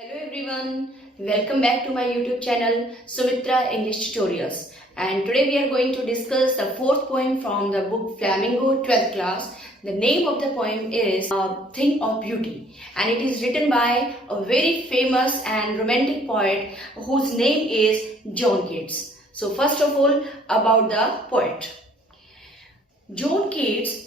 Hello everyone, welcome back to my YouTube channel Sumitra English Tutorials, and today we are going to discuss the fourth poem from the book Flamingo 12th class. The name of the poem is Thing of Beauty, and it is written by a very famous and romantic poet whose name is John Keats. So first of all, about the poet. John Keats,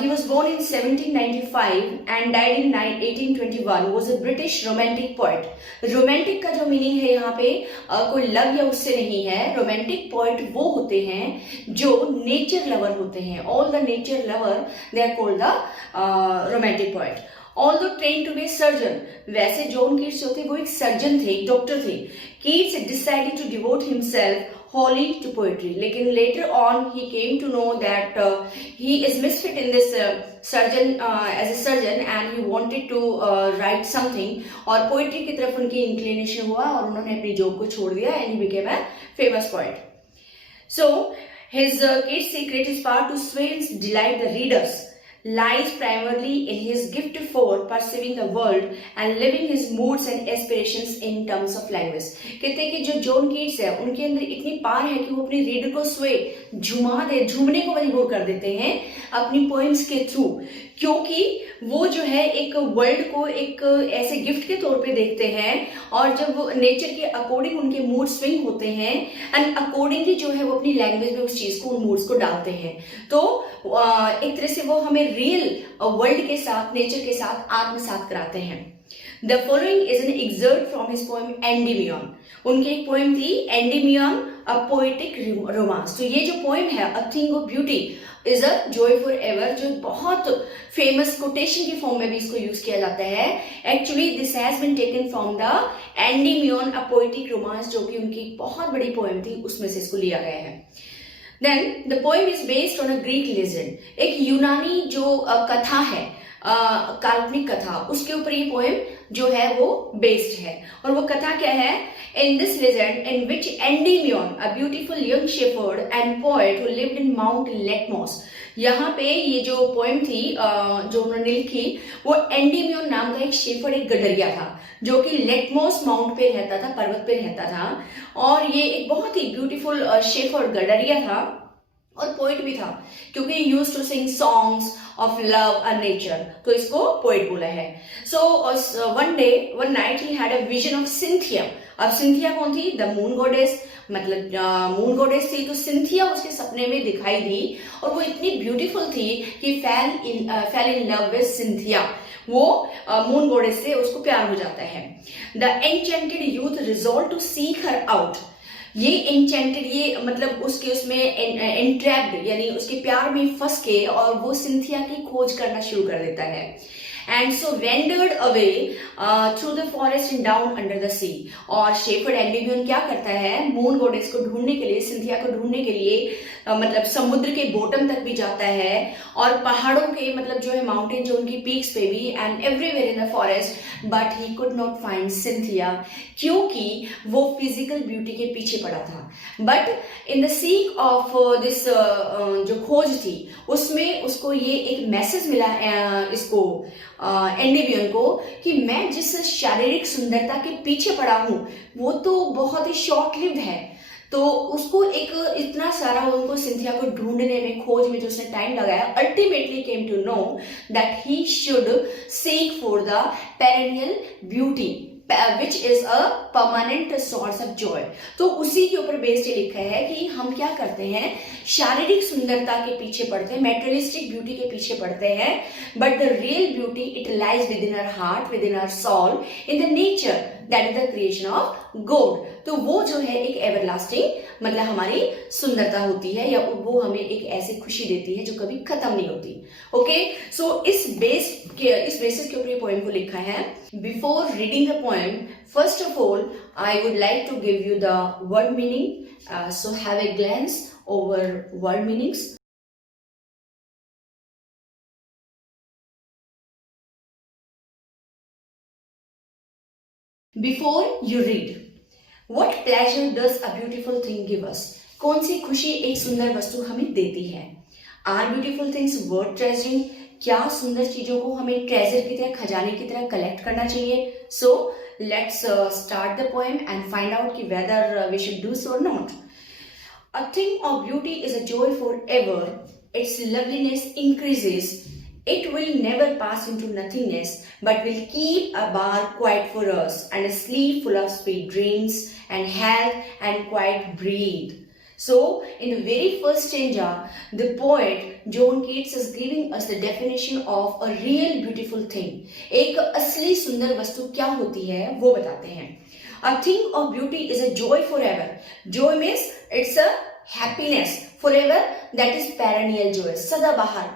he was born in 1795 and died in 1821. Was a British romantic poet. Romantic का जो meaning है यहाँ पे कोई love या उससे नहीं है. रोमांटिक पोएट वो होते हैं जो नेचर लवर होते हैं. All the nature lover they are called the romantic poet. Although trained to be a surgeon, वैसे जॉन कीट्स जो थे वो एक सर्जन थे, एक डॉक्टर थे. Keats decided to devote himself wholly to poetry. लेकिन later on he came to know that he is misfit in this surgeon as a surgeon, and he wanted to write something. और poetry की तरफ उनकी inclination हुआ और उन्होंने अपनी job को छोड़ दिया and he became a famous poet. So his Keats' secret, his power to sway and delight the readers, lies primarily in his gift for perceiving the world and living his moods and aspirations in terms of language. कहते हैं कि जो John Keats है उनके अंदर इतनी power है कि वो अपने रीडर को झूमने को मजबूर कर देते हैं अपनी पोएम्स के थ्रू, क्योंकि वो जो है एक वर्ल्ड को एक ऐसे गिफ्ट के तौर पे देखते हैं और जब वो नेचर के अकॉर्डिंग उनके मूड स्विंग होते हैं एंड अकॉर्डिंगली जो है वो अपनी लैंग्वेज में उस चीज को उन मूड्स को डालते हैं. तो एक तरह से वो हमें रियल वर्ल्ड के साथ, नेचर के साथ आत्मसात कराते हैं. The following is an excerpt from his poem Endymion. उनकी एक पोएम थी Endymion, a poetic romance. तो ये जो पोएम है A Thing of Beauty is a joy forever, जो बहुत फेमस कोटेशन की फॉर्म में भी इसको यूज किया जाता है. Actually this has been taken from the Endymion, a poetic romance, जो कि उनकी बहुत बड़ी पोएम थी, उसमें से इसको लिया गया है. Then the poem is based on a Greek legend. एक यूनानी जो कथा है, काल्पनिक कथा, उसके ऊपर ये पोएम जो है वो बेस्ड है. और वो कथा क्या है? In this legend, in which Endymion, a beautiful young shepherd and poet who lived in Mount Latmos, यहाँ पे ये जो पोएम थी जो उन्होंने लिखी, वो एंडीमियन नाम का एक शेफर्ड, एक गडरिया था जो कि लेटमोस माउंट पे रहता था, पर्वत पे रहता था. और ये एक बहुत ही ब्यूटीफुल शेफर्ड गडरिया था और पोइट भी था, क्योंकि used to sing songs of love and nature, तो इसको पोइट बोला है. So one night he had a vision of Cynthia. अब सिंथिया कौन थी? द मून गॉडेस, मतलब मून गॉडेस थी. तो सिंथिया उसके सपने में दिखाई दी और वो इतनी ब्यूटीफुल थी कि fell in love with Cynthia. वो मून गॉडेस से उसको प्यार हो जाता है. The enchanted youth resolved to seek her out. ये एन्चेंटेड, ये मतलब उसके उसमें एंट्रैप्ड, यानी उसके प्यार में फंस के और वो सिंथिया की खोज करना शुरू कर देता है. And so wandered away through the forest and down under the sea. और शेफर्ड एंडीमियन क्या करता है? मून गॉडेस को ढूंढने के लिए, सिंथिया को ढूंढने के लिए मतलब समुद्र के बॉटम तक भी जाता है और पहाड़ों के मतलब जो है माउंटेन जो उनकी पीक्स पे भी, and everywhere in the forest, but he could not find Cynthia, क्योंकि वो फिजिकल ब्यूटी के पीछे पड़ा था. But in the seek of this जो खोज थी उसमें उसको ये एक मैसेज मिला इसको एंडीमियन को कि मैं जिस शारीरिक सुंदरता के पीछे पड़ा हूं वो तो बहुत ही शॉर्ट लिव्ड है. तो उसको एक इतना सारा उनको सिंथिया को ढूंढने में, खोज में जो उसने टाइम लगाया, ultimately came to know that he should seek for the perennial beauty which is a permanent source of joy. तो उसी के ऊपर बेस्ड लिखा है कि हम क्या करते हैं, शारीरिक सुंदरता के पीछे पड़ते हैं, मेटेरियलिस्टिक ब्यूटी के पीछे पड़ते हैं, but the real beauty it lies within our heart, within our soul, in the nature that is the creation of God. तो वो जो है एक एवरलास्टिंग मतलब हमारी सुंदरता होती है, या वो हमें एक ऐसी खुशी देती है जो कभी खत्म नहीं होती. ओके, सो इस बेसिस के ऊपर ये पोएम को लिखा है. Before reading the poem, first of all I would like to give you the word meaning, so have a glance over word meanings. Before you read, what pleasure does a beautiful thing give us? कौन सी खुशी एक सुंदर वस्तु हमें देती है? Are beautiful things worth treasuring? क्या सुंदर चीजों को हमें ट्रेजर की तरह, खजाने की तरह कलेक्ट करना चाहिए? So let's start the poem and find out whether we should do so or not. A thing of beauty is a joy forever. Its loveliness increases. It will never pass into nothingness, but will keep a bar quiet for us, and a sleep full of sweet dreams, and health and quiet breathe. So, in the very first stanza, the poet John Keats is giving us the definition of a real beautiful thing. एक असली सुंदर वस्तु क्या होती है वो बताते हैं. A thing of beauty is a joy forever. Joy means it's a happiness. Forever, that is perennial joy, सदाबहार,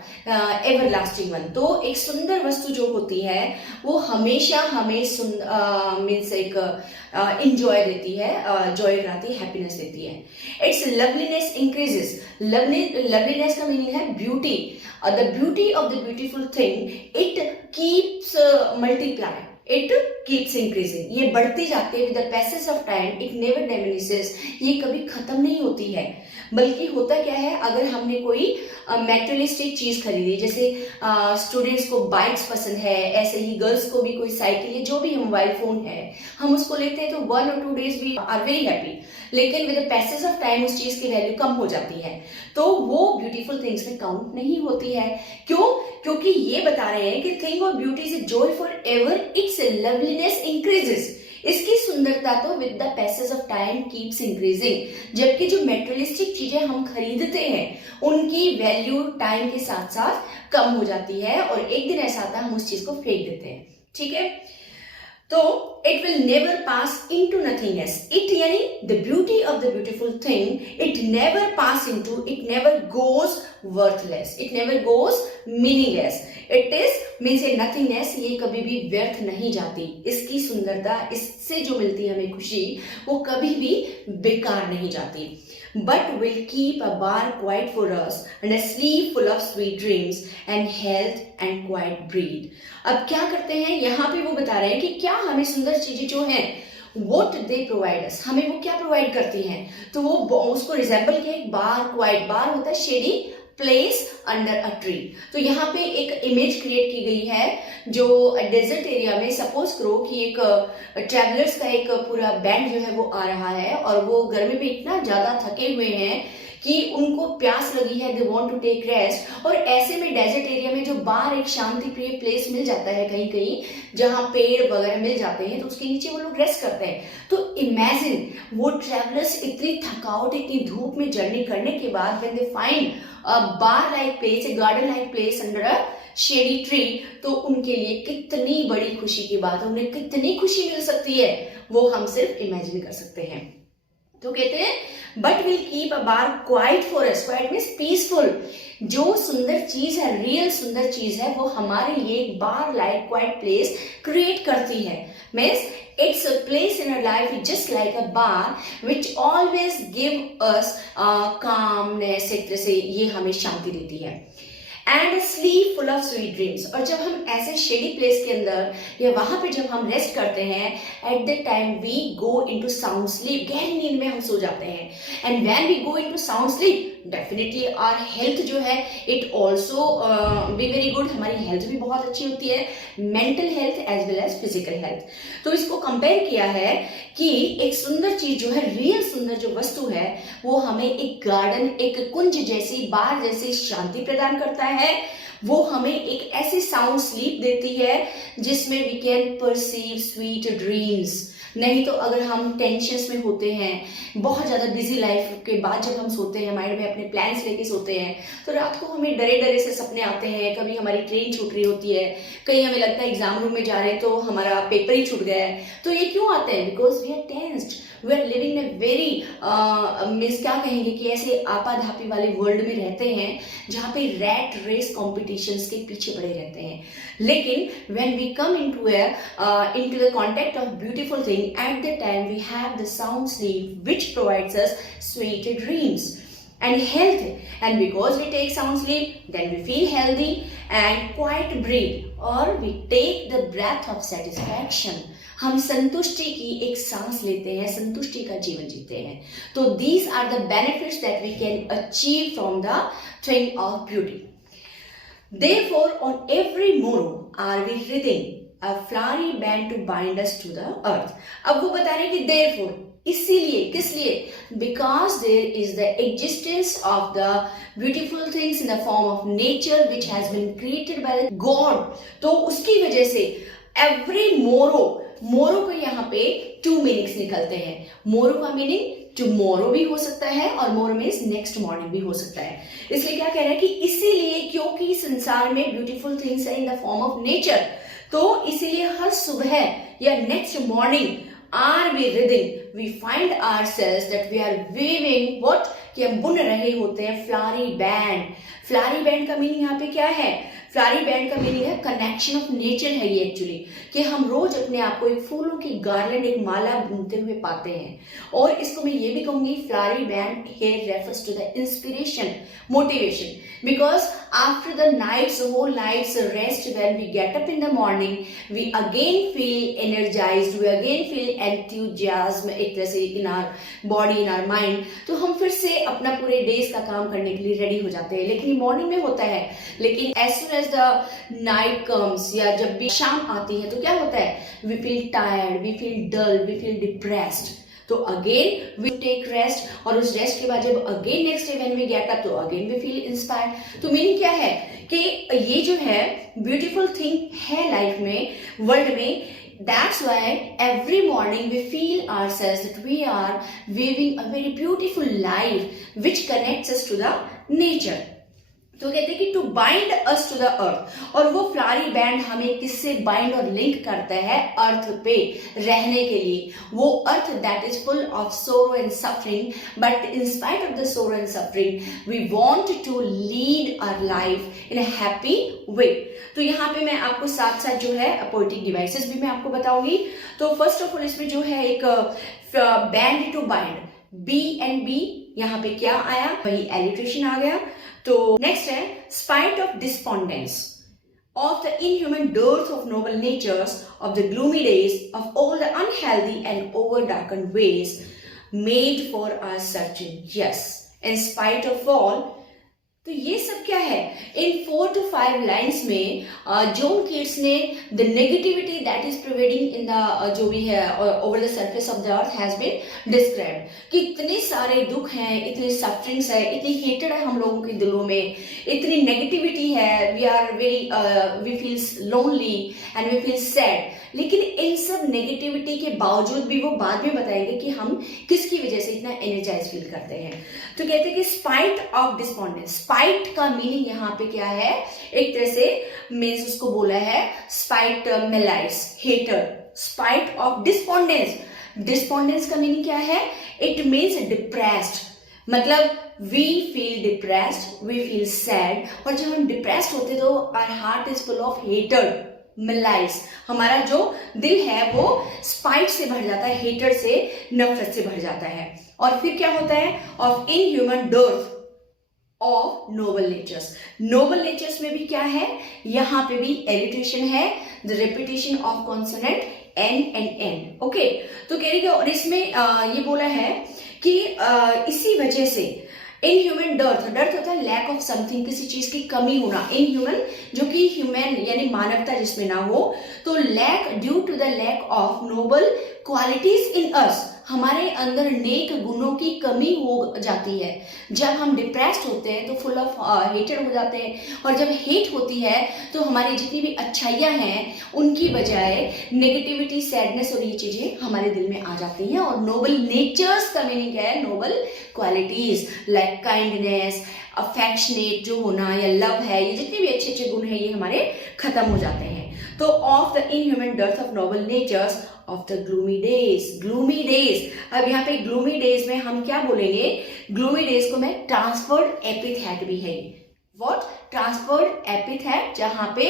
everlasting one. तो एक सुंदर वस्तु जो होती है वो हमेशा हमें मीन्स एक इंजॉय देती है, जॉय कराती है, हैप्पीनेस देती है. It's loveliness increases. लवलीनेस का मीनिंग है beauty. The beauty of the beautiful thing, it keeps multiply. It keeps increasing. ये बढ़ती जाती है with the passage of time. It never diminishes. ये कभी खत्म नहीं होती है. बल्कि होता क्या है, अगर हमने कोई मेटेरियलिस्टिक चीज खरीदी, जैसे स्टूडेंट्स को बाइक्स पसंद है, ऐसे ही गर्ल्स को भी कोई साइकिल या जो भी मोबाइल फोन है, हम उसको लेते हैं तो 1 or 2 days we are very happy. लेकिन with the passage of time उस चीज की वैल्यू कम हो जाती है, तो वो ब्यूटीफुल थिंग्स में काउंट नहीं होती है. क्यों? क्योंकि ये बता रहे हैं कि thing of beauty is Joy for ever. It's loveliness increases. इसकी सुंदरता तो with the passage of time keeps increasing. जबकि जो मेटेरियलिस्टिक चीजें हम खरीदते हैं उनकी वैल्यू टाइम के साथ साथ कम हो जाती है, और एक दिन ऐसा आता है हम उस चीज को फेंक देते हैं. ठीक है. तो it will never pass into nothingness. It यानी the beauty of the beautiful thing, it never pass into, it never goes worthless, it never goes meaningless. It is means a nothingness. ये कभी भी व्यर्थ नहीं जाती. इसकी सुंदरता, इससे जो मिलती है हमें खुशी, वो कभी भी बेकार नहीं जाती. But will keep a bar quiet for us, and a sleep full of sweet dreams, and health and quiet breathe. अब क्या करते हैं, यहाँ पे वो बता रहे हैं कि क्या हमें सुंदर चीजें जो हैं, what they provide us, हमें वो क्या प्रोवाइड करती हैं. तो वो उसको रिजेंबल किया एक बार. क्वाइट बार होता है shady place under a tree. तो यहाँ पे एक इमेज क्रिएट की गई है जो डेजर्ट एरिया में, सपोज करो कि एक ट्रैवलर्स का एक पूरा बैंड जो है वो आ रहा है, और वो गर्मी में इतना ज्यादा थके हुए हैं कि उनको प्यास लगी है, they want to take rest. और ऐसे में डेजर्ट एरिया में जो बाहर एक शांति प्रिय प्लेस मिल जाता है, कहीं कहीं जहां पेड़ वगैरह मिल जाते हैं, तो उसके नीचे वो लोग रेस्ट करते हैं. तो इमेजिन वो ट्रैवलर्स इतनी थकावट, इतनी धूप में जर्नी करने के बाद when they find a bar like place, A garden like place under a shady tree, तो उनके लिए कितनी बड़ी खुशी की बात है. उन्हें कितनी खुशी मिल सकती है वो हम सिर्फ इमेजिन कर सकते हैं. तो कहते हैं but will keep a bar quiet for us. Quite means peaceful. जो सुंदर चीज है, रियल सुंदर चीज है, वो हमारे लिए एक बार लाइक क्वाइट प्लेस क्रिएट करती है. Means it's a place in our life just like a bar which always give us calmness. एक तरह से ये हमें शांति देती है. And sleep full of sweet dreams. और जब हम ऐसे शेडी प्लेस के अंदर या वहां पे जब हम रेस्ट करते हैं, at the time we go into sound sleep. गहरी नींद में हम सो जाते हैं. And when we go into sound sleep, definitely our health जो है it also be very good. हमारी हेल्थ भी बहुत अच्छी होती है, mental health as well as physical health. तो इसको कंपेयर किया है कि एक सुंदर चीज जो है, रियल सुंदर जो वस्तु है, वो हमें एक गार्डन, एक कुंज जैसी, बार जैसी शांति प्रदान करता है. वो हमें एक ऐसी साउंड स्लीप देती है जिसमें we can perceive sweet dreams. नहीं तो अगर हम टेंशन्स में होते हैं, बहुत ज़्यादा बिजी लाइफ के बाद जब हम सोते हैं, माइंड में अपने प्लान्स लेके सोते हैं, तो रात को हमें डरे डरे से सपने आते हैं. कभी हमारी ट्रेन छूट रही होती है, कहीं हमें लगता है एग्जाम रूम में जा रहे हैं तो हमारा पेपर ही छूट गया है. तो ये क्यों आते हैं? Because we are tensed, we are living in very means क्या कहेंगे कि ऐसे आपाधापी वाले वर्ल्ड में रहते हैं जहाँ पे रैट रेस कॉम्पिटिशन्स के पीछे पड़े रहते हैं. लेकिन when we come into the contact of beautiful thing, at the time we have the sound sleep which provides us sweet dreams and health. And because we take sound sleep, then we feel healthy and quiet breathe, or we take the breath of satisfaction. हम संतुष्टि की एक सांस लेते हैं, संतुष्टि का जीवन जीते हैं. तो these are the benefits that we can achieve from the thing of beauty. Therefore, on every morrow are we reading a flowery band to bind us to the earth. अब वो बता रहे हैं कि therefore, इसीलिए, किस लिए? Because there is the existence of the beautiful things in the form of nature which has been created by God. तो उसकी वजह से every मोरो को यहाँ पे 2 मीनिंग्स निकलते हैं. मोरो का मीनिंग टुमारो भी हो सकता है और मोरो मीन्स नेक्स्ट मॉर्निंग भी हो सकता है. इसलिए क्या कह रहा है कि इसीलिए, क्योंकि संसार में ब्यूटीफुल थिंग्स है in the form of nature, तो इसीलिए हर सुबह या next morning are we reading, we find ourselves that we are weaving what, कि हम बुन रहे होते हैं फ्लारी बैंड. फ्लारी बैंड का मीनिंग यहाँ पे क्या है? फ्लारी बैंड का मीनिंग है कनेक्शन ऑफ नेचर है ये एक्चुअली, कि हम रोज अपने आप को एक फूलों की गार्लैंड, एक माला बुनते हुए पाते हैं. और इसको मैं ये भी कहूंगी, Phulari band here refers to the inspiration, motivation, because after the whole night's rest, when we get up in the morning, we again feel energized, we again feel enthusiasm एक तरह से in our body, in our mind. तो हम फिर से अपना पूरे days का काम करने के लिए रेडी हो जाते हैं. लेकिन मॉर्निंग में होता है, लेकिन as soon as the night comes, या जब भी शाम आती है, तो क्या होता है? We feel tired, we feel dull, we feel depressed. तो अगेन वी टेक रेस्ट, और उस रेस्ट के बाद जब again next day when we get up, तो अगेन वी फील इंस्पायर्ड. तो मीनिंग क्या है कि ये जो है ब्यूटीफुल थिंग है लाइफ में, वर्ल्ड में. That's why every morning we feel ourselves that we are weaving a very beautiful life which connects us to the nature. तो कहते हैं कि to bind us to the earth, और वो Phulari band हमें किससे बाइंड और लिंक करता है? अर्थ पे रहने के लिए. वो earth that is full of sorrow and suffering, but in spite of the sorrow and suffering we want to lead our life in a happy way. तो यहाँ पे मैं आपको साथ साथ जो है पोएटिक डिवाइसेस भी मैं आपको बताऊंगी. तो फर्स्ट ऑफ ऑल इसमें जो है एक band to bind, B and B, यहाँ पे क्या आया? वही एलिट्रेशन आ गया. तो नेक्स्ट है spite of despondence, of the inhuman dearth of noble natures, of the gloomy days, of all the unhealthy and over-darkened ways made for our searching. Yes, in spite of all. तो ये सब क्या है? In 4 to 5 lines में John Keats ने the negativity that is prevailing in the जो भी है over the surface of the earth has been described. कि इतने सारे दुख हैं, इतनी सफरिंग्स है, इतनी हेटेड है हम लोगों के दिलों में, इतनी नेगेटिविटी है, we feel lonely and we feel sad. लेकिन इन सब नेगेटिविटी के बावजूद भी वो बाद में बताएंगे कि हम किसकी वजह से इतना एनर्जाइज फील करते हैं. तो कहते हैं कि स्पाइट ऑफ डिस्पोंडेंस. स्पाइट का मीनिंग यहाँ पे क्या है? एक तरह से मीन्स उसको बोला है spite malice, hatred. Spite of despondence, despondence का मीनिंग क्या है? It means depressed. मतलब we feel depressed, we feel sad. और जब हम डिप्रेस्ड होते तो our heart is full of hatred, malice. हमारा जो दिल है वो स्पाइट से भर जाता है, हेटर से, नफरत से भर जाता है. और फिर क्या होता है? Of inhuman dearth of noble natures. Noble natures में भी क्या है? यहाँ पे भी एलिट्रेशन है, the repetition of consonant N and N. Okay, तो कह रही है, और इसमें ये बोला है कि इसी वजह से इनह्यूमन डर्थ, डर्थ होता है लैक ऑफ समथिंग, किसी चीज की कमी होना. इनह्यूमन जो कि ह्यूमन यानी मानवता जिसमें ना हो, तो lack due to the lack of noble qualities in us. हमारे अंदर नेक गुणों की कमी हो जाती है. जब हम डिप्रेस्ड होते हैं तो फुल ऑफ हेटर हो जाते हैं, और जब हेट होती है तो हमारी जितनी भी अच्छाइयाँ हैं उनकी बजाय नेगेटिविटी, सैडनेस और ये चीजें हमारे दिल में आ जाती हैं. और नोबल नेचर्स का मीनिंग है noble qualities like kindness, affectionate जो होना या लव है, ये जितने भी अच्छे अच्छे गुण हैं ये हमारे खत्म हो जाते हैं. तो of the inhuman dearth of noble natures of the gloomy days. Gloomy days, अब यहाँ पे ग्लूमी डेज में हम क्या बोलेंगे? ग्लूमी डेज को मैं ट्रांसफर्ड एपिथेट भी है. व्हाट? ट्रांसफर्ड एपिथेट, जहां पे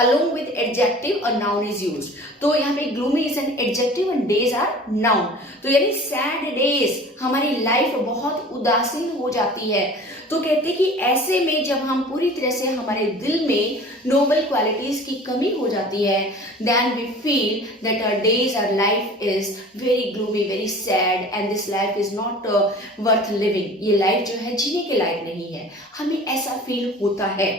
along with adjective और noun is used. तो यहाँ पे gloomy is an adjective and days are noun. तो यानी sad days, हमारी लाइफ बहुत उदासीन हो जाती है. तो कहते कि ऐसे में जब हम पूरी तरह से हमारे दिल में नोबल क्वालिटीज की कमी हो जाती है, then we feel that our days, our life is very gloomy, very sad and this life is not worth living. ये लाइफ जो है जीने के लायक नहीं है, हमें ऐसा फील होता है.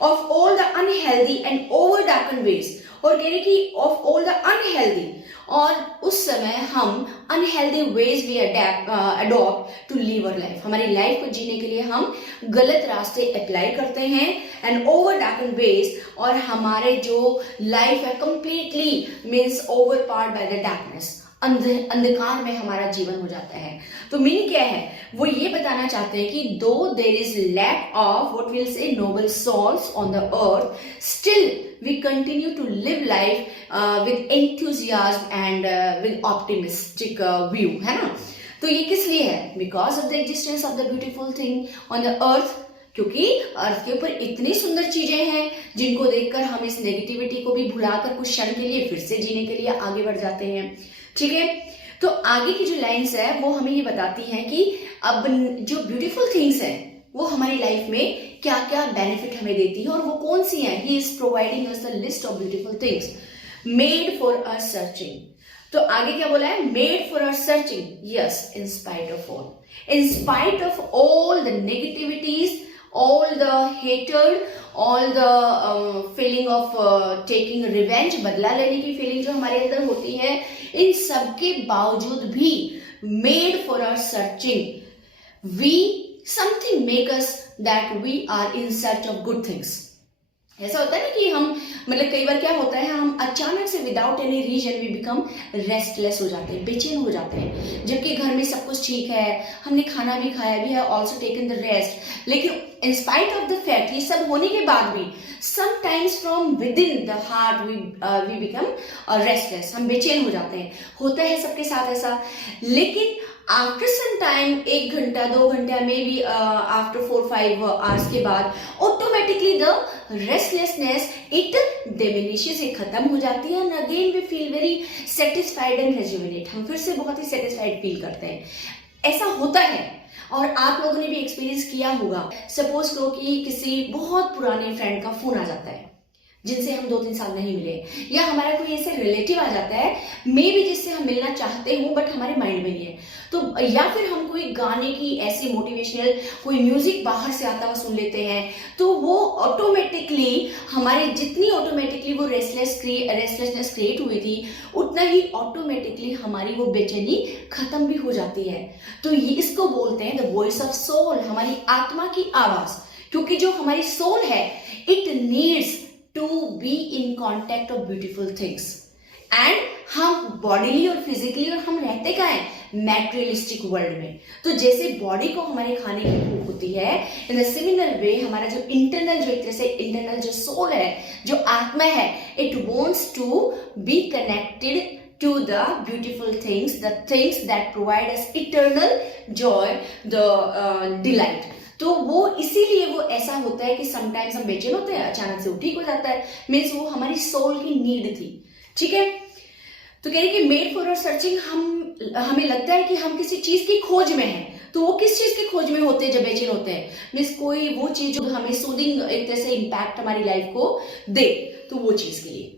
Of all the unhealthy and over darkened ways, और कह रहे कि ऑफ ऑल द अनहेल्दी, और उस समय हम unhealthy ways we adopt to live our life, हमारी लाइफ को जीने के लिए हम गलत रास्ते अप्लाई करते हैं एंड ओवर डार्कन वेज, और हमारे जो लाइफ है completely means over powered by the darkness, अंधकार में हमारा जीवन हो जाता है। तो मीनिंग क्या है, वो ये बताना चाहते हैं कि though there is lack of what will say noble souls on the earth, still we continue to live life with enthusiasm and with optimistic view, है ना। तो ये किस लिए है, because of the existence of the beautiful thing on the earth, क्योंकि earth के ऊपर इतनी सुंदर चीजें हैं जिनको देखकर हम इस नेगेटिविटी को भी भुलाकर कुछ क्षण के लिए फिर से जीने के लिए आगे बढ़ जाते हैं। ठीक है, तो आगे की जो लाइंस है वो हमें ये बताती हैं कि अब जो ब्यूटीफुल थिंग्स है वो हमारी लाइफ में क्या क्या बेनिफिट हमें देती है और वो कौन सी हैं। He is providing us the list of beautiful things made for us searching. तो आगे क्या बोला है, made for us searching, yes, in spite of all the negativities, all the hatred, all the feeling of taking revenge, बदला लेने की feeling जो हमारे अंदर होती है, इन सब के बावजूद भी made for our searching, we something make us that we are in search of good things। ऐसा होता है ना कि हम मतलब कई बार क्या होता है, हम अचानक से without any reason we become restless हो जाते हैं, बेचैन हो जाते हैं, जबकि घर में सब कुछ ठीक है, हमने खाना भी खाया भी है, ऑल्सो टेकन द रेस्ट, लेकिन in spite of the fact ये सब होने के बाद भी sometimes from within the heart we become restless, हम बेचैन हो जाते हैं। होता है सबके साथ ऐसा, लेकिन आफ्टर सम टाइम, 1 घंटा 2 घंटा में भी आफ्टर 4-5 आवर्स के बाद automatically the restlessness it diminishes, ये खत्म हो जाती है, and again we feel very satisfied and rejuvenate, हम फिर से बहुत ही सेटिस्फाइड फील करते हैं। ऐसा होता है और आप लोगों ने भी एक्सपीरियंस किया होगा। सपोज करो कि किसी बहुत पुराने फ्रेंड का फोन आ जाता है जिनसे हम 2-3 साल नहीं मिले, या हमारा कोई ऐसे रिलेटिव आ जाता है मे बी जिससे हम मिलना चाहते हो बट हमारे माइंड में नहीं है, तो या फिर हम कोई गाने की ऐसी मोटिवेशनल कोई म्यूजिक बाहर से आता हुआ सुन लेते हैं, तो वो ऑटोमेटिकली हमारे जितनी ऑटोमेटिकली वो रेस्टलेसनेस क्रिएट हुई थी, उतना ही ऑटोमेटिकली हमारी वो बेचैनी खत्म भी हो जाती है। तो ये इसको बोलते हैं द वॉइस ऑफ सोल, हमारी आत्मा की आवाज, क्योंकि जो हमारी सोल है it needs to be in contact of beautiful things, and हम बॉडीली और फिजिकली, और हम रहते क्या है मैटेरियलिस्टिक वर्ल्ड में, तो जैसे बॉडी को हमारे खाने की भूख होती है, इन द सिमिलर वे हमारा जो इंटरनल, जो एक तरह से इंटरनल जो सोल है, जो आत्मा है, it wants to be connected to the beautiful things, the things that provide us eternal joy, the delight। तो वो इसीलिए वो ऐसा होता है कि समटाइम्स हम बेचैन होते हैं, अचानक से वो ठीक हो जाता है, मीन्स वो हमारी सोल की नीड थी। ठीक है, तो कह रहे कि मेड फॉर आवर सर्चिंग, हमें लगता है कि हम किसी चीज की खोज में हैं, तो वो किस चीज की खोज में होते हैं जब बेचैन होते हैं, मीन्स कोई वो चीज जो हमें सूदिंग एक तरह से इम्पैक्ट हमारी लाइफ को दे, तो वो चीज के लिए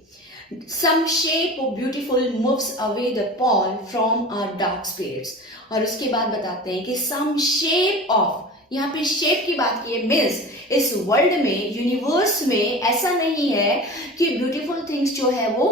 some shape of beautiful moves away the pall from our dark spirits। और उसके बाद बताते हैं कि some shape of, यहाँ पे शेप की बात की है, मीन्स इस वर्ल्ड में, यूनिवर्स में ऐसा नहीं है कि ब्यूटीफुल थिंग्स जो है वो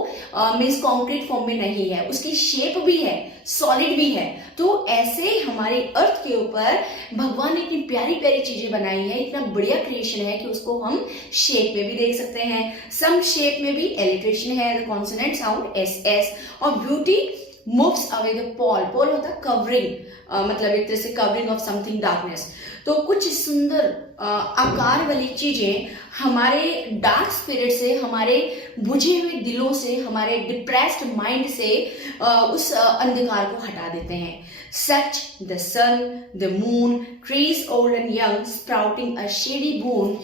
मीन्स कॉन्क्रीट फॉर्म में नहीं है, उसकी शेप भी है, सॉलिड भी है। तो ऐसे हमारे अर्थ के ऊपर भगवान ने इतनी प्यारी प्यारी चीजें बनाई है, इतना बढ़िया क्रिएशन है कि उसको हम शेप में भी देख सकते हैं। सम शेप में भी एलिट्रेशन है, the consonant sound s s, और beauty moves away the pall, pall होता है कवरिंग, मतलब एक तरह से कवरिंग ऑफ समथिंग डार्कनेस। तो कुछ सुंदर आकार वाली चीजें हमारे डार्क स्पिरिट से, हमारे बुझे हुए दिलों से, हमारे डिप्रेस्ड माइंड से उस अंधकार को हटा देते हैं। Such the sun, the moon, trees old and young sprouting a shady boon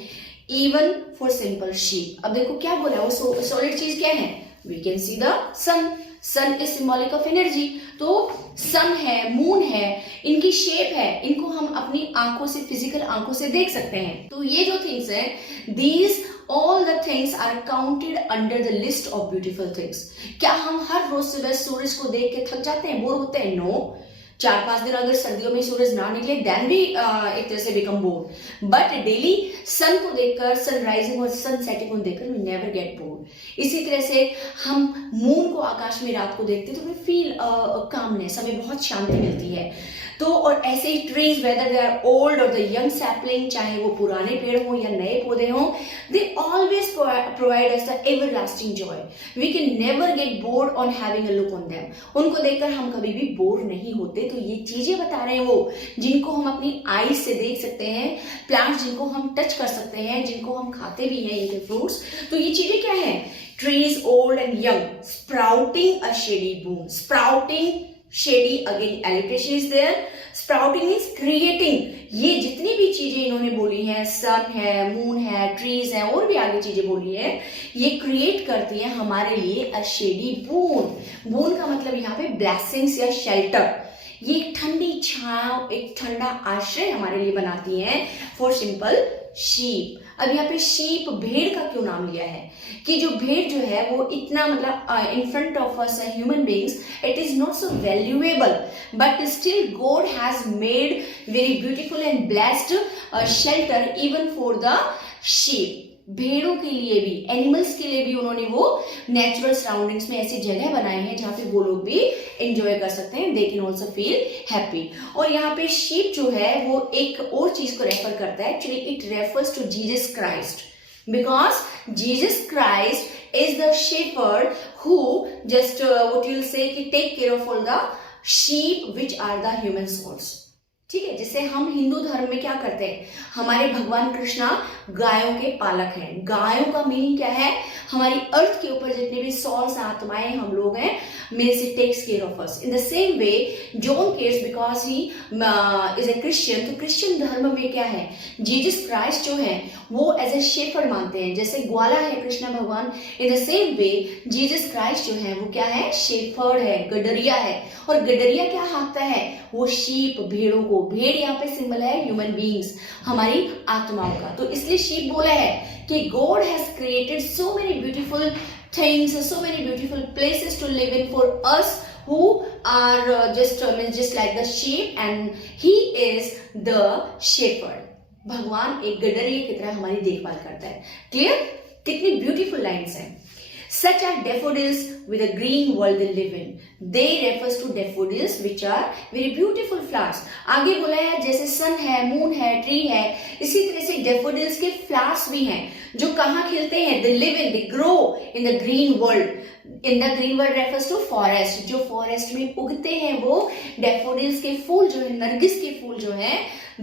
even for simple sheep. अब देखो क्या बोला, वो सॉलिड चीज क्या है, we can see the sun, sun is symbolic of energy. तो सन है, मून है, इनकी शेप है, इनको हम अपनी आंखों से, फिजिकल आंखों से देख सकते हैं। तो ये जो थिंग्स है, these all the things are counted under the list of beautiful things. क्या हम हर रोज सुबह सूरज को देख के थक जाते हैं, बोर होते हैं? नो, 4-5 दिन अगर सर्दियों में सूरज ना निकले देन भी एक तरह से बिकम बोर्ड, बट डेली सन को देखकर, सन राइजिंग और सन सेटिंग को देखकर वी नेवर गेट बोर्ड। इसी तरह से हम मून को आकाश में रात को देखते तो वी फील कामनेस, हमें बहुत शांति मिलती है। तो और ऐसे ही trees, whether they are old और द यंग सैपलिंग, चाहे वो पुराने पेड़ हों या नए पौधे हों, they always provide us the everlasting joy. We can never get bored on having a look on them. उनको देखकर हम कभी भी बोर नहीं होते। तो ये चीजें बता रहे हैं वो, जिनको हम अपनी आईज से देख सकते हैं, प्लांट्स जिनको हम टच कर सकते हैं, जिनको हम खाते भी हैं, इनके फ्रूट्स। तो ये चीजें क्या है? Trees old and young, sprouting a shady boom, sprouting shady, again alliteration is there, sprouting means creating। ये जितनी भी चीजें इन्होंने बोली हैं, सन है, मून है, ट्रीज है, और भी आगे चीजें बोली है, ये क्रिएट करती है हमारे लिए अ शेडी बून। बून का मतलब यहाँ पे ब्लेसिंग्स या शेल्टर, ये एक ठंडी छांव, एक ठंडा आश्रय हमारे लिए बनाती हैं फॉर सिंपल शीप। अब यहाँ पे शीप, भेड़ का क्यों नाम लिया है? कि जो भेड़ जो है वो इतना मतलब in front of us human beings it is not so valuable, but still God has made very beautiful and blessed shelter even for the sheep. भेड़ों के लिए भी, एनिमल्स के लिए भी उन्होंने वो नेचुरल सराउंडिंग्स में ऐसी जगह बनाई है जहां पे वो लोग भी एंजॉय कर सकते हैं, they can also feel happy. और यहाँ पे शीप जो है वो एक और चीज को रेफर करता है, actually it refers to Jesus Christ, because Jesus Christ is the shepherd who just what you will say कि take care of all the sheep which are the human souls. ठीक है, जैसे हम हिंदू धर्म में क्या करते हैं, हमारे भगवान कृष्णा गायों के पालक हैं। गायों का मीनिंग क्या है? हमारी अर्थ के ऊपर जितने भी सॉल्स आत्माएं हम लोग हैं, means it takes care of us. In the same way John cares because he is a Christian. तो क्रिश्चियन धर्म में क्या है, जीसस क्राइस्ट जो है वो एज ए शेफर्ड मानते हैं। जैसे ग्वाला है कृष्ण भगवान, इन the same way Jesus Christ जो है वो क्या है? शेफर्ड है, गडरिया है। और गडरिया क्या हाँकता है? वो शीप, भेड़ों को। भेड़ यहाँ पे सिंबल है ह्यूमन बीइंग्स, हमारी आत्माओं का। तो इसलिए शीप बोला है कि God has created so many beautiful things, so many beautiful places to live in for us who are just like the sheep, and he is the shepherd। भगवान एक गडरिये की तरह हमारी देखभाल करता है। क्लियर? कितनी ब्यूटीफुल लाइन्स हैं। Such are daffodils with a green world they live in. They refers to daffodils which are very beautiful flowers. आगे बोला है जैसे सन है, मून है, ट्री है, इसी तरह से daffodils के flowers भी हैं जो कहाँ खिलते हैं? They live in, they grow in the green world. In the green world refers to forest. जो forest में उगते हैं वो daffodils के फूल जो है, नरगिस के फूल जो है,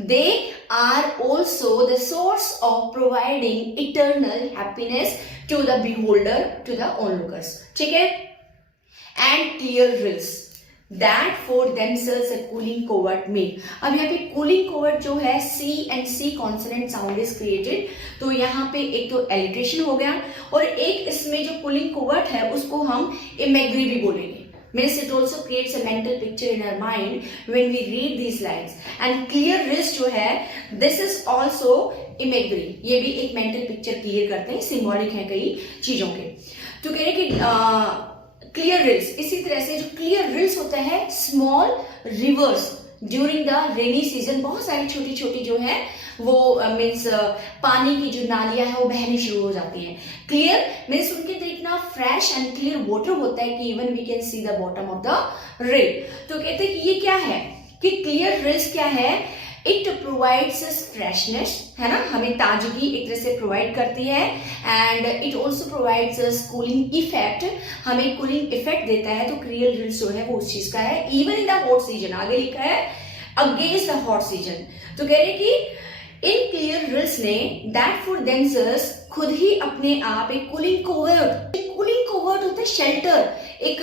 they are also the source of providing eternal happiness to the beholder, to the onlookers। ठीक है? And clear rills that for themselves a cooling covert made। अब यहाँ पे cooling covert जो है C and C consonant sound is created। तो यहाँ पे एक तो alliteration हो गया, और एक इसमें जो cooling covert है उसको हम imagery भी बोलेंगे। Means it also creates a mental picture in our mind when we read these lines। And clear rills जो है this is also imagery, ये भी एक mental picture clear करते हैं, symbolic है कई चीजों के। तो कह रहे कि clear rills, इसी तरह से जो clear rills होता है small rivers during the rainy season, बहुत सारी छोटी छोटी जो है वो मीन्स पानी की जो नालियां है वो बहनी शुरू हो जाती हैं। क्लियर मीन्स उनके अंदर इतना फ्रेश एंड क्लियर वाटर होता है कि even we can see the bottom of the rill. तो कहते हैं कि ये क्या है कि क्लियर रिल्स क्या है? इट प्रोवाइड्स फ्रेशनेस, है ना, हमें ताजगी एक तरह से प्रोवाइड करती है। And it also provides cooling effect, हमें कूलिंग इफेक्ट देता है। तो क्लियर रिल्स जो है वो उस चीज का है। Even in the hot season, आगे लिखा है अगेंस्ट द हॉट सीजन। तो कह रहे कि इन क्लियर रिल्स ने दैट फॉर देमसेल्व्स, खुद ही अपने आप एक कूलिंग कोवर्ट, कूलिंग कोवर्ट होता है शेल्टर, एक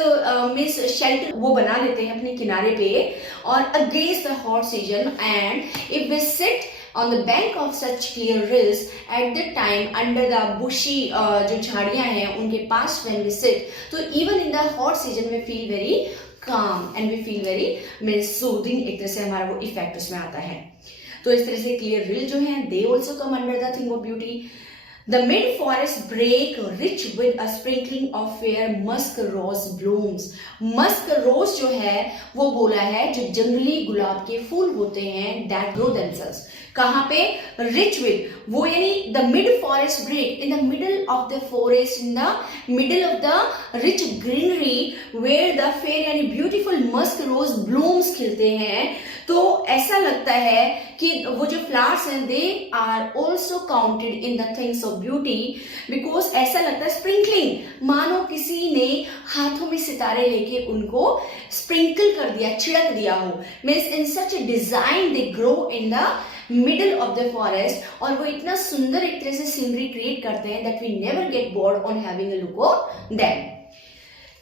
मीन्स शेल्टर वो बना लेते हैं अपने किनारे पे और against the hot season. And if we sit on the bank of such clear rills at the time under the bushy जो झाड़ियां हैं उनके पास when we sit, तो even in the hot season we feel very calm and we feel very means soothing, एक तरह से हमारा वो इफेक्ट उसमें आता है। तो इस तरह से क्लियर रिल जो है they also come under the thing of beauty. The mid-forest brake rich with a sprinkling of fair musk rose blooms. Musk rose जो है वो बोला है जो जंगली गुलाब के फूल होते हैं that grow themselves. कहाँ पे? Rich with, वो यानी the mid-forest brake, in the middle of the forest, in the middle of the rich greenery where the fair यानी beautiful musk rose blooms खिलते हैं. तो ऐसा लगता है कि वो जो फ्लावर्स हैं they are also counted in the things of beauty, because ऐसा लगता है स्प्रिंकलिंग, मानो किसी ने हाथों में सितारे लेके उनको स्प्रिंकल कर दिया, छिड़क दिया हो. Means in such A design they grow in the middle of the forest, और वो इतना सुंदर एक तरह से सीनरी क्रिएट करते हैं that we never get bored on having a look on them.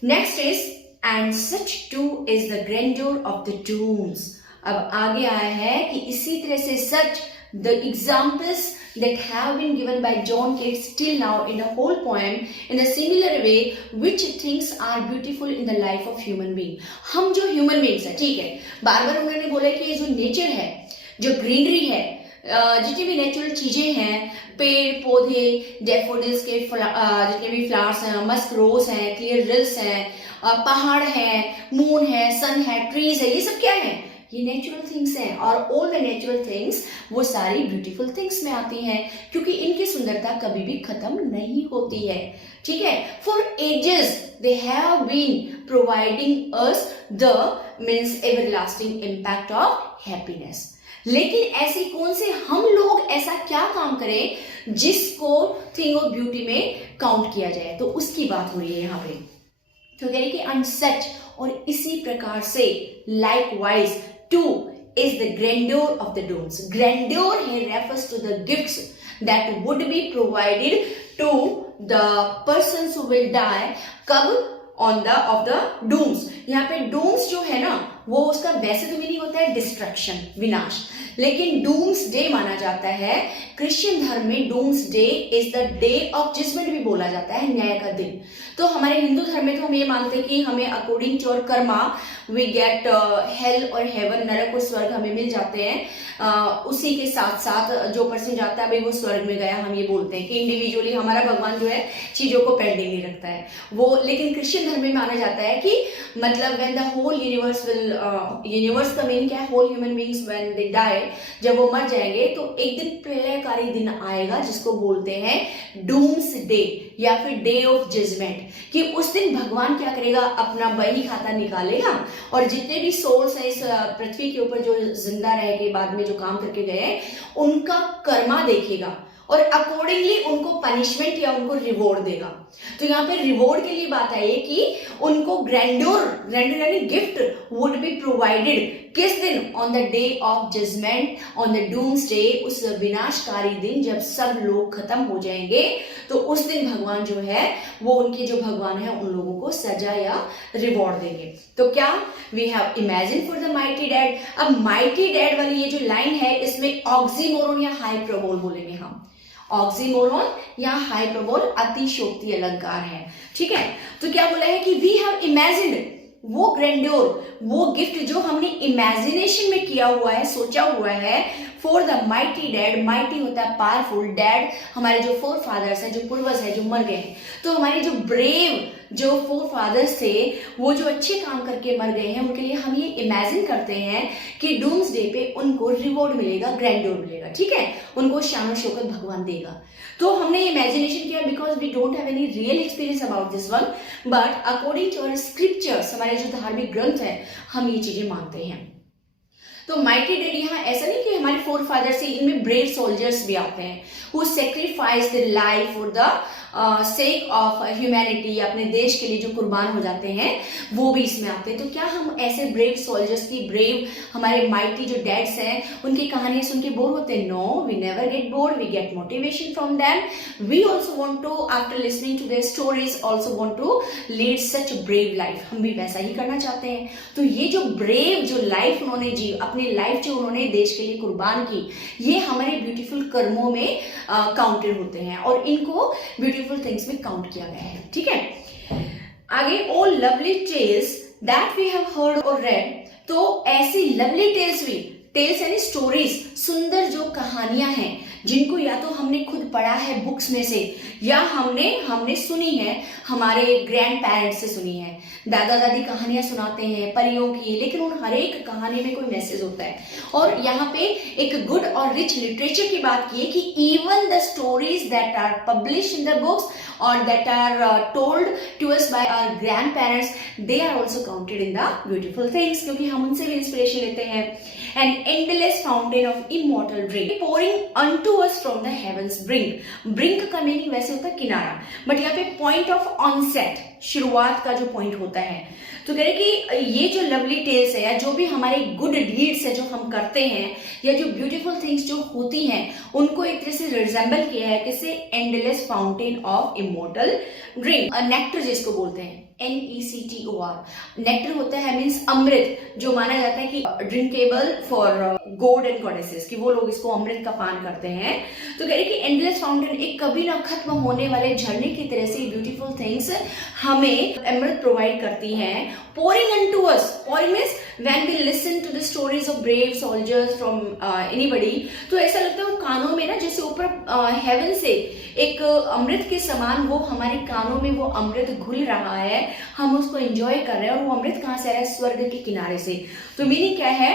Next is and such too is the grandeur of the tombs. अब आगे आया है कि इसी तरह से सच the examples that have been given by John Keats till now in the whole poem in a similar way which things are beautiful in the life of human being. हम जो human beings है, ठीक है, बार बार उन्होंने बोला कि ये जो नेचर है, जो ग्रीनरी है, जितनी भी नेचुरल चीजें हैं, पेड़ पौधे, डैफोडिल्स के जितने भी फ्लावर्स हैं, मस्क रोज हैं, क्लियर रिल्स हैं, पहाड़ हैं, मून है, सन है, ट्रीज है, ये सब क्या है? ये नेचुरल थिंग्स हैं. और ऑल द नेचुरल थिंग्स वो सारी ब्यूटीफुल थिंग्स में आती हैं क्योंकि इनकी सुंदरता कभी भी खत्म नहीं होती है. ठीक है, for ages they have been providing us the means everlasting impact of happiness. लेकिन ऐसी कौन से हम लोग ऐसा क्या काम करें जिसको थिंग ऑफ ब्यूटी में काउंट किया जाए, तो उसकी बात हो रही है यहाँ पे. तो कह रही कि अन सच, और इसी प्रकार से likewise Two is the grandeur of the domes. Grandeur here refers to the gifts that would be provided to the persons who will die. कब? On the of the dooms. यहाँ पे dooms जो है ना वो उसका वैसे तो मीनिंग होता है डिस्ट्रक्शन, विनाश, लेकिन डूम्स डे माना जाता है. क्रिश्चियन धर्म में dooms day is the day of judgement भी बोला जाता है, न्याय का दिन. तो हमारे हिंदू धर्म में तो हम ये मानते हैं कि हमें according to our karma we get hell और हेवन, नरक और स्वर्ग हमें मिल जाते हैं. उसी के साथ साथ जो पर्सन जाता है भाई वो स्वर्ग में गया, हम ये बोलते हैं कि इंडिविजुअली हमारा भगवान जो है चीजों को पेंडिंग नहीं रखता है वो. लेकिन क्रिश्चियन धर्म में माना जाता है कि मतलब when the whole universe will, universe का मीन क्या है? Whole human beings when they die, जब वो मर जाएंगे तो एक दिन प्रलयकारी दिन आएगा जिसको बोलते हैं डूम्स डे या फिर डे ऑफ जजमेंट. कि उस दिन भगवान क्या करेगा? अपना बही खाता निकालेगा और जितने भी सोल्स हैं इस पृथ्वी के ऊपर जो जिंदा रह के बाद में जो काम करके गए उनका कर्मा देखेगा और अकॉर्डिंगली उनको पनिशमेंट या उनको रिवॉर्ड देगा. तो यहाँ पे रिवॉर्ड के लिए बात आई है कि उनको ग्रैंडोर यानी गिफ्ट वुड बी प्रोवाइडेड. किस दिन? On the day of judgement, on the dooms day, उस विनाशकारी दिन जब सब लोग खत्म हो जाएंगे तो उस दिन भगवान जो है वो उनके जो भगवान है उन लोगों को सजा या रिवॉर्ड देंगे. तो क्या we have imagine for the mighty dad. अब माइटी डैड वाली ये जो लाइन है इसमें ऑक्सीमोरोन या हाइपरबोल बोलेंगे हम. ऑक्सीमोरोन या हाइपरबोल अतिशयोक्ति अलंकार है. ठीक है, तो क्या बोला है कि वी हैव इमेजिन्ड, वो ग्रैंड्योर, वो गिफ्ट जो हमने इमेजिनेशन में किया हुआ है, सोचा हुआ है, for the mighty dad. Mighty होता है पावरफुल, डैड हमारे जो फोर फादर्स हैं, जो पूर्वज हैं, जो मर गए हैं. तो हमारे जो ब्रेव जो फोर फादर्स थे वो जो अच्छे काम करके मर गए हैं उनके लिए हम ये इमेजिन करते हैं कि डूम्स डे पे उनको रिवॉर्ड मिलेगा, ग्रैंड्योर मिलेगा. ठीक है, उनको शान शौकत भगवान देगा. तो हमने इमेजिनेशन किया because we don't have any real experience about this one, but according to our scriptures, हमारे जो धार्मिक ग्रंथ है, हम ये चीजें मानते हैं. तो माइटी डैड यहाँ ऐसा नहीं कि हमारे फोर फादर्स से, इनमें ब्रेव सोल्जर्स भी आते हैं who sacrifice their life for the sake of humanity, अपने देश के लिए जो कुर्बान हो जाते हैं वो भी इसमें आते हैं. तो क्या हम ऐसे ब्रेव सोल्जर्स की, ब्रेव हमारे माइटी जो डैड्स हैं उनकी कहानियां सुन के बोर होते हैं? No, we never get bored, we get motivation from them. We also want to, after listening to their stories, also want to lead such brave life. हम भी वैसा ही करना चाहते हैं. तो ये जो ब्रेव जो लाइफ उन्होंने जी, अपनी लाइफ जो उन्होंने देश के लिए कुर्बान की, ये हमारे ब्यूटीफुल कर्मों में काउंटेड होते हैं और इनको ब्यूटीफुल थिंग्स में काउंट किया गया है. ठीक है, आगे all lovely tales that we have heard or read. तो ऐसी लवली टेल्स भी, टेल्स यानी स्टोरीज, सुंदर जो कहानियां हैं जिनको या तो हमने खुद पढ़ा है बुक्स में से या हमने सुनी है, हमारे ग्रैंड पेरेंट्स से सुनी है। दादा दादी कहानियां सुनाते हैं परियों की, लेकिन उन हर एक कहानी में कोई मैसेज होता है। और यहाँ पे एक गुड और रिच लिटरेचर की बात की है कि even the stories that are publish in the books और that are told to us by our grand parents, they are also counted in the beautiful things, क्योंकि हम उनसे भी इंस्पिरेशन लेते हैं। An endless fountain of immortal drink pouring unto us from the heavens brink. Brink का meaning वैसे होता है किनारा, बट यहाँ पे पॉइंट ऑफ ऑनसेट, शुरुआत का जो पॉइंट होता है। तो कह रहे कि ये जो लवली टेल्स है या जो भी हमारे गुड डीड्स है जो हम करते हैं या जो ब्यूटीफुल थिंग्स जो होती हैं उनको एक तरह से रिजेंबल किया है किसे, endless fountain of immortal drink, nectar जिसको बोलते हैं, NECTOR। नेक्टर होता है मीन्स अमृत, जो माना जाता है कि drinkable for God and goddesses, कि वो लोग इसको अमृत का पान करते हैं। तो कह रहे कि एंडलेस फाउंटेन, एक कभी ना खत्म होने वाले झरने की तरह से ब्यूटीफुल थिंग्स हमें अमृत प्रोवाइड करती हैं। pouring unto us, pouring means when we listen to the stories of brave soldiers from anybody, तो ऐसा लगता है वो कानों में ना जैसे ऊपर हेवन से एक अमृत के समान वो हमारे कानों में वो अमृत घुल रहा है, हम उसको एंजॉय कर रहे हैं। और वो अमृत कहाँ से आ रहा है, स्वर्ग के किनारे से। तो मीनिंग क्या है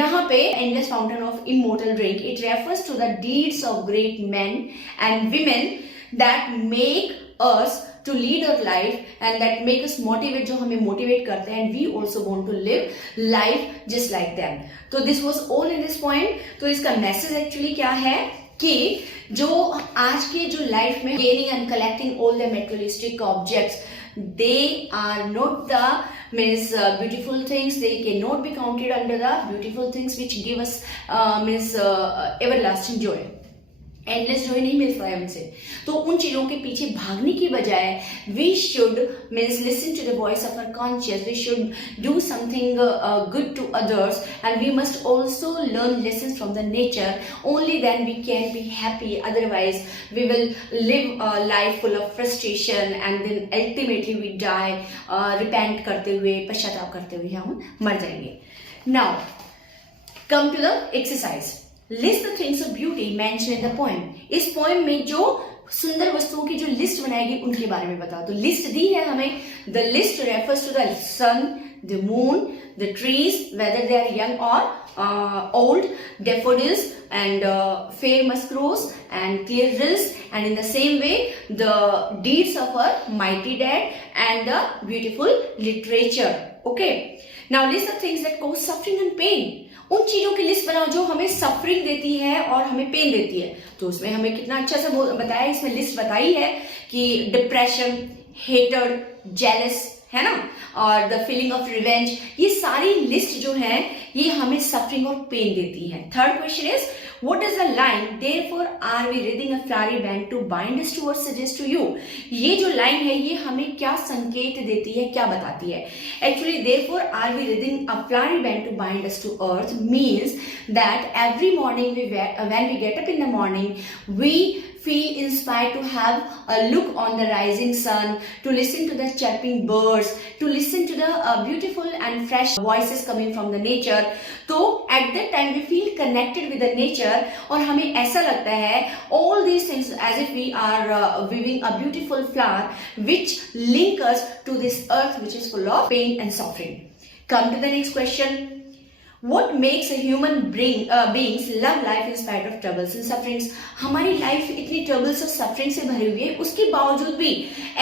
यहाँ पे, endless fountain of immortal drink, it refers to the deeds of great men and women that make us to lead our life and that make us motivate, जो हमें मोटिवेट करते हैं, and we also want to live life just like them. तो this was all in this point. तो इसका message actually क्या है कि जो आज के जो लाइफ में gaining and collecting all the materialistic objects, they are not the beautiful things, they cannot be counted under the beautiful things which give us everlasting joy. Endless Joy नहीं मिलता है उनसे। तो उन चीजों के पीछे भागने की बजाय we should listen to the voice of our conscious, we should do something good to others and we must also learn lessons from the nature, only then we can be happy, otherwise we will live life full of frustration and then ultimately we die, repent करते हुए, पश्चाताप करते हुए हम मर जाएंगे। Now come to the exercise. List the things of beauty mention in the poem. इस poem में जो सुंदर वस्तुओं की जो लिस्ट बनाएगी उनके बारे में बताओ। तो लिस्ट दी है हमें, the list refers to the sun, the moon, the trees whether they are young और old, daffodils and fair musk rose and clear rills, and in the same way the deeds of our mighty dad and the beautiful literature. Okay, now list the things that cause suffering and pain. उन चीजों की list बनाओ जो हमें suffering देती है और हमें पेन देती है। तो उसमें हमें कितना अच्छा सा बताया, इसमें लिस्ट बताई है कि डिप्रेशन, हेटर्ड, जेलस, है ना, और द फीलिंग ऑफ रिवेंज, ये सारी लिस्ट जो है ये हमें सफरिंग और पेन देती है। Third question is what is the line therefore are we reading a flowery band to bind us to और सजेस्ट टू यू। ये जो लाइन है ये हमें क्या संकेत देती है, क्या बताती है। Actually therefore are we reading a flowery band to bind us to earth means that every morning when we get up in the morning we feel inspired to have a look on the rising sun, to listen to the chirping birds, to listen to the beautiful and fresh voices coming from the nature. तो at that time we feel connected with the nature और हमें ऐसा लगता है all these things as if we are weaving a beautiful flower which link us to this earth which is full of pain and suffering. Come to the next question. What makes a human beings love life in spite of troubles and sufferings? हमारी life इतनी troubles और suffering से भरी हुई है, उसके बावजूद भी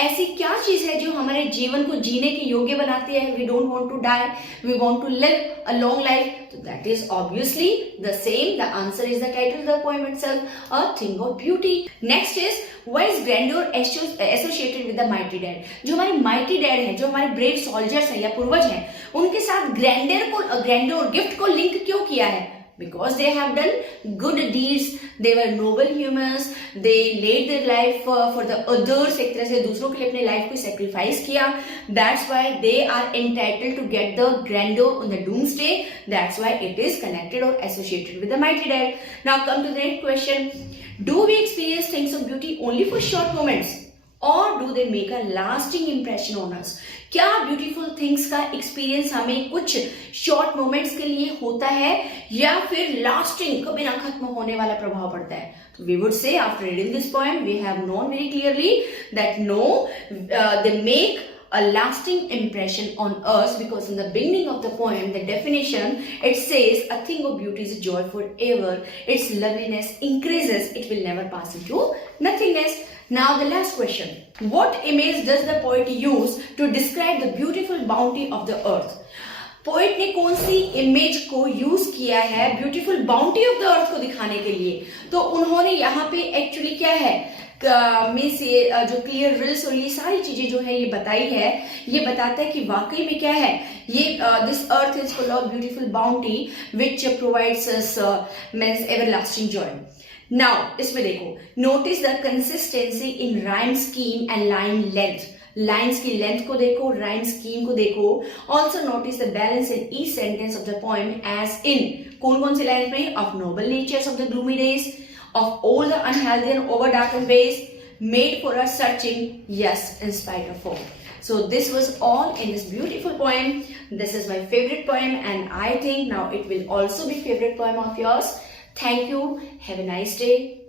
ऐसी क्या चीज है जो हमारे जीवन को जीने के योग्य बनाती है। We don't want to die, we want to live a long life. So that is obviously the same. The answer is the title of the poem itself, a thing of beauty. Next is why is grandeur associated with the mighty dead? जो हमारे mighty dead है, जो हमारे brave soldiers हैं या पूर्वज हैं, उनके साथ grandeur गिफ्ट को लिंक क्यों किया है? Because they have done good deeds, they were noble humans, they laid their life for the others, एक तरह से दूसरों के लिए अपने लाइफ को सेक्रीफाइस किया। That's why they are entitled to get the grandeur on the doomsday. That's why it is connected or associated with the mighty dead. Now come to the next question. Do we experience things of beauty only for short moments? or do they make a lasting impression on us? क्या beautiful things का experience हमें कुछ short moments के लिए होता है या फिर लास्टिंग कभी ना खत्म होने वाला प्रभाव पड़ता है? तो we would say after reading this poem we have known very clearly that no, they make a lasting impression on us, because in the beginning of the poem, the definition, it says a thing of beauty is a joy forever, its loveliness increases, it will never pass into nothingness. Now the last question, what image does the poet use to describe the beautiful bounty of the earth? Poet ने कौन सी image को use किया है beautiful bounty of the अर्थ को दिखाने के लिए? तो उन्होंने यहाँ पे एक्चुअली क्या है मीन्स ये जो क्लियर रिल्स और ये सारी चीजें जो है ये बताई है, ये बताता है कि वाकई में क्या है ये this earth is full of beautiful bounty which provides us means everlasting joy. Now इसमें देखो, notice the consistency in rhyme scheme and line length. Lines की लेंथ को देखो, राइम स्कीम को देखो. Also notice the balance in each sentence of the poem as in कौन कौन से लाइन्स में? Of noble natures of the gloomy days, of all the unhealthy and over darkened ways, made for us searching, yes, in spite of all. So this was all in this beautiful poem. This is my favorite poem and I think now it will also be favorite poem of yours. Thank you. Have a nice day.